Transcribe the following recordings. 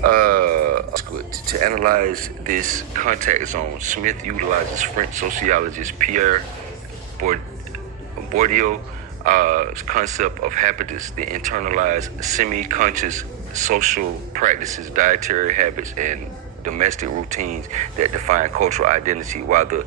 To analyze this contact zone, Smith utilizes French sociologist Pierre Bourdieu's concept of habitus, the internalized semi-conscious social practices, dietary habits, and domestic routines that define cultural identity, while the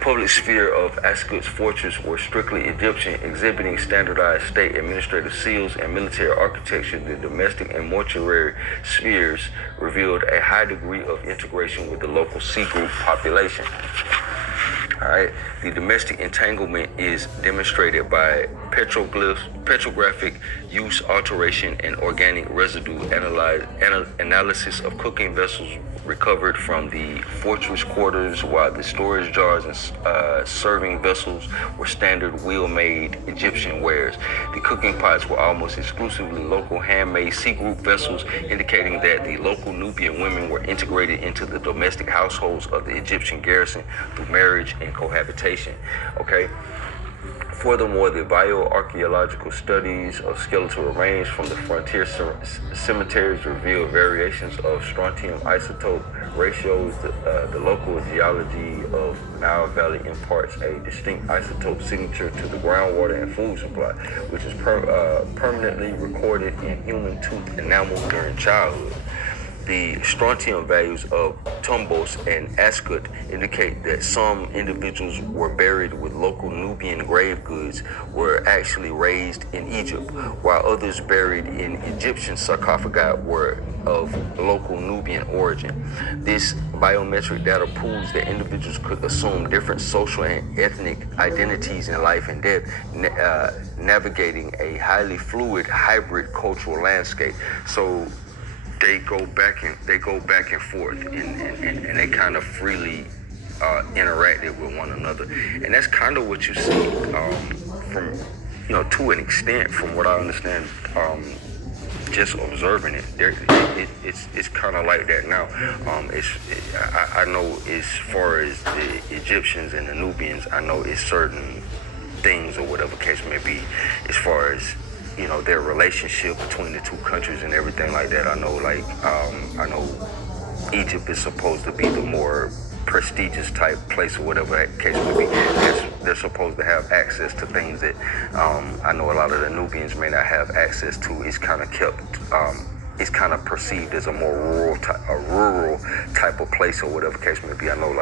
public sphere of Ascot's fortress were strictly Egyptian, exhibiting standardized state administrative seals and military architecture. The domestic and mortuary spheres revealed a high degree of integration with the local C group population. All right. The domestic entanglement is demonstrated by petroglyphs, petrographic use, alteration, and organic residue analysis of cooking vessels recovered from the fortress quarters, while the storage jars and serving vessels were standard wheel-made Egyptian wares. The cooking pots were almost exclusively local handmade C group vessels, indicating that the local Nubian women were integrated into the domestic households of the Egyptian garrison through marriage and cohabitation. Okay. Furthermore, the bioarchaeological studies of skeletal remains from the frontier cemeteries reveal variations of strontium isotope ratios. The local geology of Nile Valley imparts a distinct isotope signature to the groundwater and food supply, which is permanently recorded in human tooth enamel during childhood. The strontium values of Tumbos and Ascot indicate that some individuals were buried with local Nubian grave goods were actually raised in Egypt, while others buried in Egyptian sarcophagi were of local Nubian origin. This biometric data proves that individuals could assume different social and ethnic identities in life and death, navigating a highly fluid hybrid cultural landscape. So they go back and forth, and they kind of freely interacted with one another, and that's kind of what you see from, to an extent, from what I understand, just observing it. It's kind of like that now. I know as far as the Egyptians and the Nubians, I know it's certain things or whatever case may be, as far as their relationship between the two countries and everything like that. I know, I know Egypt is supposed to be the more prestigious type place or whatever that case may be. They're supposed to have access to things that I know a lot of the Nubians may not have access to. It's kind of kept, it's kind of perceived as a more rural type of place or whatever case may be. I know,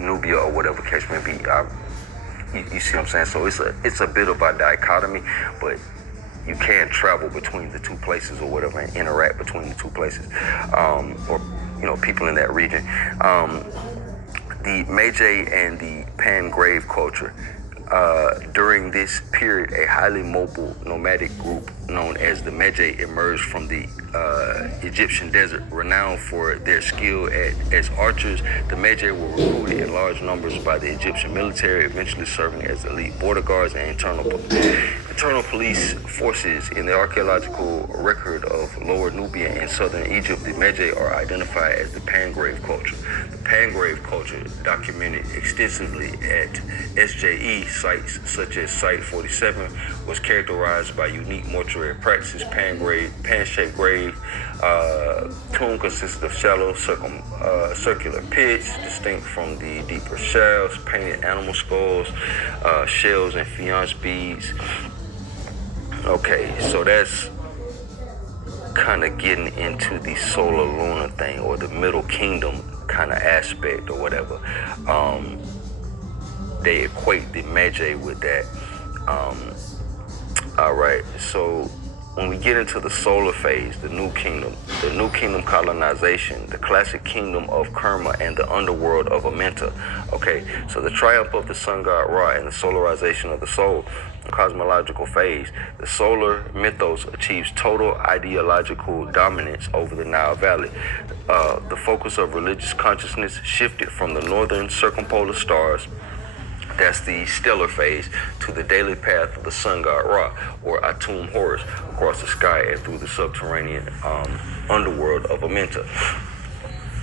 Nubia or whatever case may be. You see what I'm saying? So it's a bit of a dichotomy, but you can travel between the two places or whatever and interact between the two places, or people in that region. The Meije and the Pan grave culture. During this period, a highly mobile nomadic group known as the Meije emerged from the Egyptian desert. Renowned for their skill as archers, the Meije were recruited in large numbers by the Egyptian military, eventually serving as elite border guards and internal police forces. In the archaeological record of Lower Nubia and southern Egypt, the Meije are identified as the Pangrave culture. The Pangrave culture, documented extensively at SJE sites such as Site 47, was characterized by unique mortuary practices. Pan-shaped grave tomb consisted of shallow circular pits, distinct from the deeper shafts, painted animal skulls, shells, and faience beads. Okay, so that's kind of getting into the solar lunar thing, or the Middle Kingdom kind of aspect or whatever. They equate the Meije with that. All right, so when we get into the solar phase, the New Kingdom colonization, the classic kingdom of Kerma and the underworld of Amenta. Okay, so the triumph of the sun god Ra and the solarization of the soul, cosmological phase. The solar mythos achieves total ideological dominance over the Nile Valley. The focus of religious consciousness shifted from the northern circumpolar stars, that's the stellar phase, to the daily path of the sun god Ra, or Atum Horus, across the sky and through the subterranean underworld of Amenta.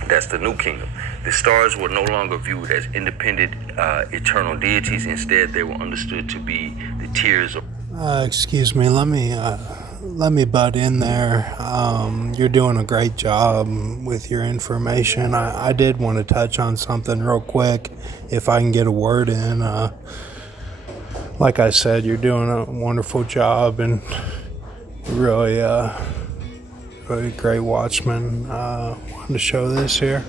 That's the New Kingdom. The stars were no longer viewed as independent eternal deities. Instead, they were understood to be the tiers of... Excuse me, let me let me butt in there. You're doing a great job with your information. I did want to touch on something real quick, if I can get a word in. Like I said, you're doing a wonderful job and really, really great watchman. Wanted to show this here.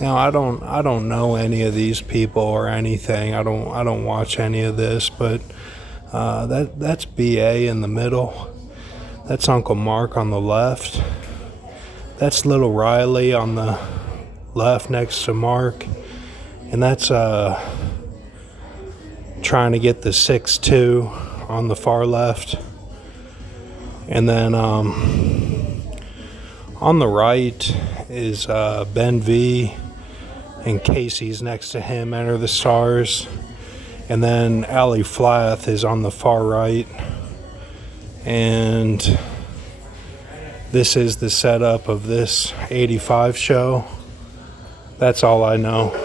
Now I don't know any of these people or anything. I don't watch any of this, but that's BA in the middle. That's Uncle Mark on the left. That's little Riley on the left next to Mark, and that's trying to get the 6-2 on the far left. And then on the right is Ben V, and Casey's next to him, Enter the Stars. And then Ali Flath is on the far right. And this is the setup of this 85 show. That's all I know.